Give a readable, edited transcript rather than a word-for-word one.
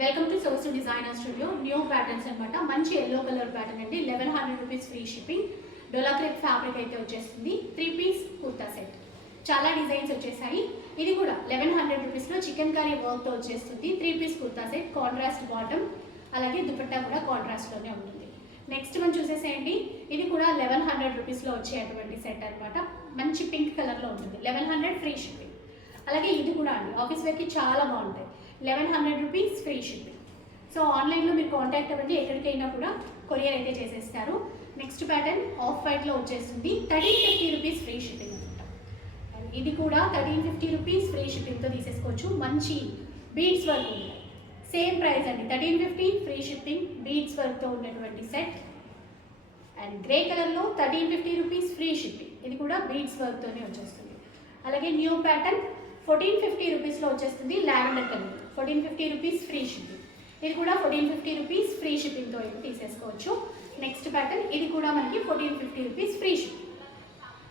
Welcome to source designer studio. New patterns అనమాట. మంచి yellow colour pattern అండి. 1100 rupees free shipping. డోలా crepe fabric అయితే వచ్చేస్తుంది. 3 పీస్ కుర్తా సెట్. చాలా డిజైన్స్ వచ్చేసాయి. ఇది కూడా 1100 రూపీస్లో చికెన్ కర్రీ వర్క్తో వచ్చేస్తుంది. 3 piece kurta set, contrast bottom, అలాగే దుపట్టా కూడా కాంట్రాస్ట్లోనే ఉంటుంది. నెక్స్ట్ మనం చూసేసేయండి. ఇది కూడా 1100 రూపీస్లో వచ్చేటువంటి సెట్ అనమాట. మంచి పింక్ కలర్లో ఉంటుంది. 1100 ఫ్రీ షిప్పింగ్. అలాగే ఇది కూడా అండి, ఆఫీస్ వేర్కి చాలా బాగుంటాయి. 1100 రూపీస్ ఫ్రీ షిప్పింగ్. సో ఆన్లైన్లో మీరు కాంటాక్ట్ అవ్వండి, ఎక్కడికైనా కూడా కొరియర్ అయితే చేసేస్తారు. నెక్స్ట్ ప్యాటర్న్ ఆఫ్ వైట్లో వచ్చేస్తుంది. 1350 రూపీస్ ఫ్రీ షిప్పింగ్ అనమాట. ఇది కూడా 1350 రూపీస్ ఫ్రీ షిప్పింగ్తో తీసేసుకోవచ్చు. మంచి బీడ్స్ వర్క్ ఉంది. సేమ్ ప్రైస్ అండి, 1350 ఫ్రీ షిప్పింగ్, బీడ్స్ వర్క్తో ఉన్నటువంటి సెట్. అండ్ గ్రే కలర్లో 1350 రూపీస్ ఫ్రీ షిప్పింగ్. ఇది కూడా బీడ్స్ వర్క్తోనే వచ్చేస్తుంది. అలాగే న్యూ ప్యాటర్న్ 1450 రూపీస్లో వచ్చేస్తుంది. Lavender colour 1450 rupees free shipping. ఇది కూడా 1450 రూపీస్ ఫ్రీ షిప్పింగ్తో అయితే తీసేసుకోవచ్చు. నెక్స్ట్ ప్యాటర్న్ ఇది కూడా మనకి 1450 రూపీస్ ఫ్రీ షిప్పింగ్.